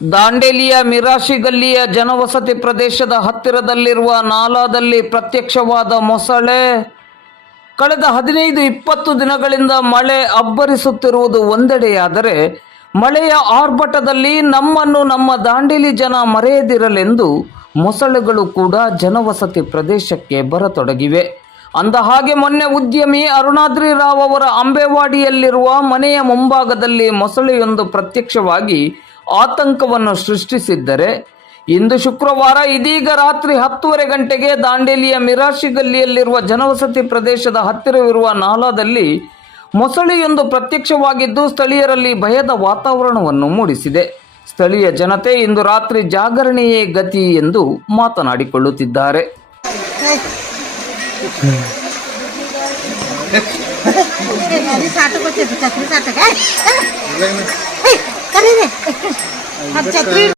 ದಾಂಡೇಲಿಯ ಮಿರಾಶಿ ಗಲ್ಲಿಯ ಜನವಸತಿ ಪ್ರದೇಶದ ಹತ್ತಿರದಲ್ಲಿರುವ ನಾಲಾದಲ್ಲಿ ಪ್ರತ್ಯಕ್ಷವಾದ ಮೊಸಳೆ. ಕಳೆದ ಹದಿನೈದು ಇಪ್ಪತ್ತು ದಿನಗಳಿಂದ ಮಳೆ ಅಬ್ಬರಿಸುತ್ತಿರುವುದು ಒಂದೆಡೆಯಾದರೆ, ಮಳೆಯ ಆರ್ಭಟದಲ್ಲಿ ನಮ್ಮನ್ನು ನಮ್ಮ ದಾಂಡೇಲಿ ಜನ ಮರೆಯದಿರಲೆಂದು ಮೊಸಳೆಗಳು ಕೂಡ ಜನವಸತಿ ಪ್ರದೇಶಕ್ಕೆ ಬರತೊಡಗಿವೆ. ಅಂದ ಹಾಗೆ ಮೊನ್ನೆ ಉದ್ಯಮಿ ಅರುಣಾದ್ರಿ ರಾವ್ ಅವರ ಅಂಬೆವಾಡಿಯಲ್ಲಿರುವ ಮನೆಯ ಮುಂಭಾಗದಲ್ಲಿ ಮೊಸಳೆಯೊಂದು ಪ್ರತ್ಯಕ್ಷವಾಗಿ ಆತಂಕವನ್ನು ಸೃಷ್ಟಿಸಿದ್ದರೆ ಇಂದು ಶುಕ್ರವಾರ ಇದೀಗ ರಾತ್ರಿ ಹತ್ತುವರೆ ಗಂಟೆಗೆ ದಾಂಡೇಲಿಯ ಮಿರಾಶಿ ಗಲ್ಲಿಯಲ್ಲಿರುವ ಜನವಸತಿ ಪ್ರದೇಶದ ಹತ್ತಿರವಿರುವ ನಾಲಾದಲ್ಲಿ ಮೊಸಳೆಯೊಂದು ಪ್ರತ್ಯಕ್ಷವಾಗಿದ್ದು ಸ್ಥಳೀಯರಲ್ಲಿ ಭಯದ ವಾತಾವರಣವನ್ನು ಮೂಡಿಸಿದೆ. ಸ್ಥಳೀಯ ಜನತೆ ಇಂದು ರಾತ್ರಿ ಜಾಗರಣೆಯೇ ಗತಿ ಎಂದು ಮಾತನಾಡಿಕೊಳ್ಳುತ್ತಿದ್ದಾರೆ. छतरी